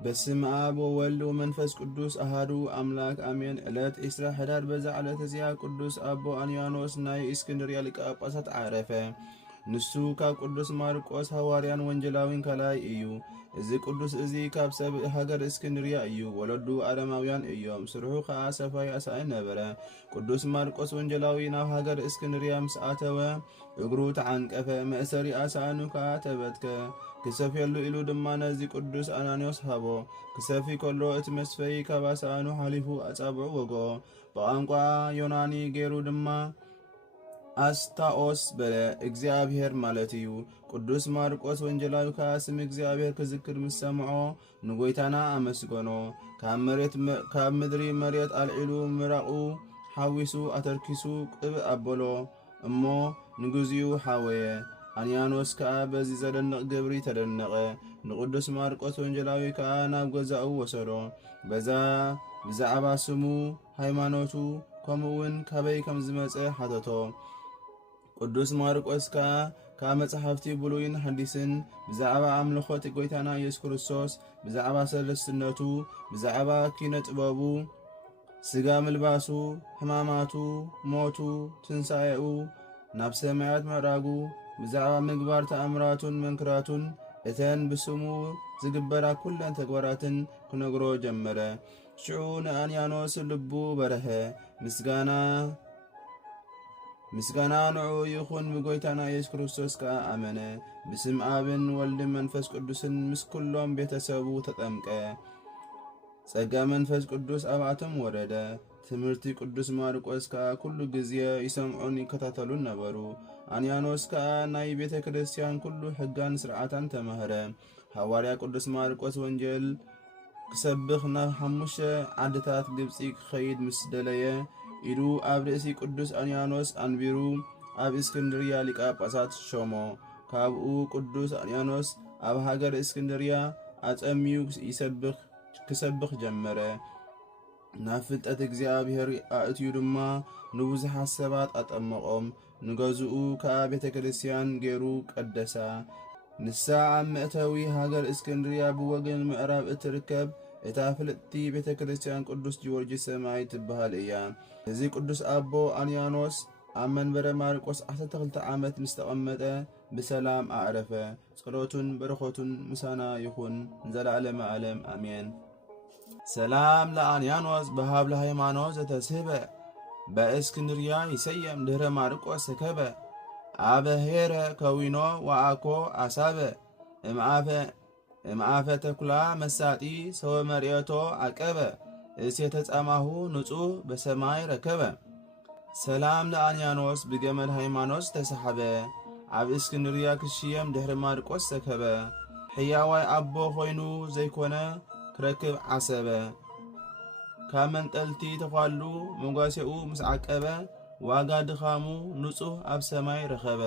በስመ አብ ወወልድ ወመንፈስ ቅዱስ አሃዱ አምላክ አሜን። ዕለት ኢስራ ህዳር በዛ ዕለት እዚያ ቅዱስ አቦ አንያኖስ ናይ እስክንድርያ ሊቀ ጳጳሳት ዓረፈ። ንሱ ካብ ቅዱስ ማርቆስ ሐዋርያን ወንጀላዊን ከላይ እዩ። እዚ ቅዱስ እዚ ካብ ሰብ ሃገር እስክንድርያ እዩ። ወለዱ አረማውያን እዮም። ስርሑ ከዓ ሰፋይ አሳይ ነበረ። ቅዱስ ማርቆስ ወንጀላዊ ናብ ሃገር እስክንድርያ ምስ አተወ እግሩ ተዓንቀፈ። መእሰሪ አሳኑ ከዓ ተበትከ። ክሰፍየሉ ኢሉ ድማ ነዚ ቅዱስ አናንዮስ ሃቦ። ክሰፊ ከሎ እቲ መስፈይ ካብ አሳኑ ሓሊፉ አጻብዑ ወግኦ። ብቋንቋ ዮናኒ ገይሩ ድማ አስታኦስ በለ እግዚአብሔር ማለት እዩ። ቅዱስ ማርቆስ ወንጀላዊ ከዓ ስም እግዚአብሔር ክዝክር ምስ ሰምዖ ንጎይታና አመስገኖ። ካብ ምድሪ መሬት አልዒሉ ምራቁ ሓዊሱ አተርኪሱ ቅብእ አበሎ እሞ ንግዚኡ ሓወየ። አንያኖስ ከዓ በዚ ዘደንቕ ግብሪ ተደነቐ። ንቅዱስ ማርቆስ ወንጀላዊ ከዓ ናብ ገዛኡ ወሰዶ። በዛ ብዛዕባ ስሙ ሃይማኖቱ ከምኡውን ካበይ ከም ዝመፀ ሓተቶ። ቅዱስ ማርቆስ ከዓ ካብ መጽሓፍቲ ብሉይን ሐዲስን ብዛዕባ አምልኾት ጎይታና ኢየሱስ ክርስቶስ፣ ብዛዕባ ሰለስትነቱ፣ ብዛዕባ ኪነ ጥበቡ፣ ስጋ ምልባሱ፣ ሕማማቱ፣ ሞቱ፣ ትንሣኤኡ፣ ናብ ሰማያት ምዕራጉ፣ ብዛዕባ ምግባር ተአምራቱን መንክራቱን እተን ብስሙ ዝግበራ ኩለን ተግባራትን ክነግሮ ጀመረ። ሽዑ ንአንያኖስ ልቡ በረኸ። ምስጋና ንዑ ይኹን ብጎይታና ኢየሱስ ክርስቶስ ከዓ አመነ። ብስም አብን ወልድን መንፈስ ቅዱስን ምስ ኩሎም ቤተሰቡ ተጠምቀ። ጸጋ መንፈስ ቅዱስ አብአቶም ወረደ። ትምህርቲ ቅዱስ ማርቆስ ከዓ ኩሉ ጊዜ ይሰምዑን ይከታተሉን ነበሩ። አንያኖስ ከዓ ናይ ቤተ ክርስቲያን ኩሉ ሕጋን ስርዓታን ተማህረ። ሐዋርያ ቅዱስ ማርቆስ ወንጀል ክሰብኽ ናብ 5 ዓድታት ግብፂ ክኸይድ ምስ ደለየ ኢዱ ኣብ ርእሲ ቅዱስ አንያኖስ አንቢሩ ኣብ እስክንድርያ ሊቀ ጳጳሳት ሾሞ። ካብኡ ቅዱስ አንያኖስ ኣብ ሃገር እስክንድርያ አጸሚዩ ክሰብኽ ጀመረ። ናብ ፍልጠት እግዚአብሔር አእትዩ ድማ ንብዙሓት ሰባት አጠመቆም። ንገዝኡ ከዓ ቤተ ክርስቲያን ገይሩ ቀደሳ። ንሳ ኣብ መእተዊ ሃገር እስክንድርያ ብወገን ምዕራብ እትርከብ እታ ፍልጥቲ ቤተ ክርስቲያን ቅዱስ ጊዮርጊስ ሰማይ ትበሃል እያ። እዚ ቅዱስ አቦ አንያኖስ ኣብ መንበረ ማርቆስ 12 ዓመት ምስ ተቐመጠ ብሰላም አዕረፈ። ጸሎቱን በረኸቱን ምሳና ይኹን ዘለዓለመ ዓለም አሜን። ሰላም ለአንያኖስ በሃብለ ሃይማኖት ዘተስህበ በእስክንድርያ ይሰየም ድህረ ማርቆስ ተከበ። አበ ሄረ ከዊኖ ወአኮ አሳበ እምአፈ ተኩላ መሳጢ ሰወ መርኤቶ አቀበ። እሴተ ጻማሁ ንጹህ በሰማይ ረከበ። ሰላም ለአንያኖስ ብገመድ ሃይማኖት ተሰሓበ። ኣብ እስክንድርያ ክሽየም ድሕሪ ማርቆስ ተከበ። ሕያዋይ አቦ ኾይኑ ዘይኮነ ክረክብ ዓሰበ። ካብ መንጠልቲ ተኳሉ መጓሴኡ ምስ ዓቀበ ዋጋ ድኻሙ ንጹህ ኣብ ሰማይ ረኸበ።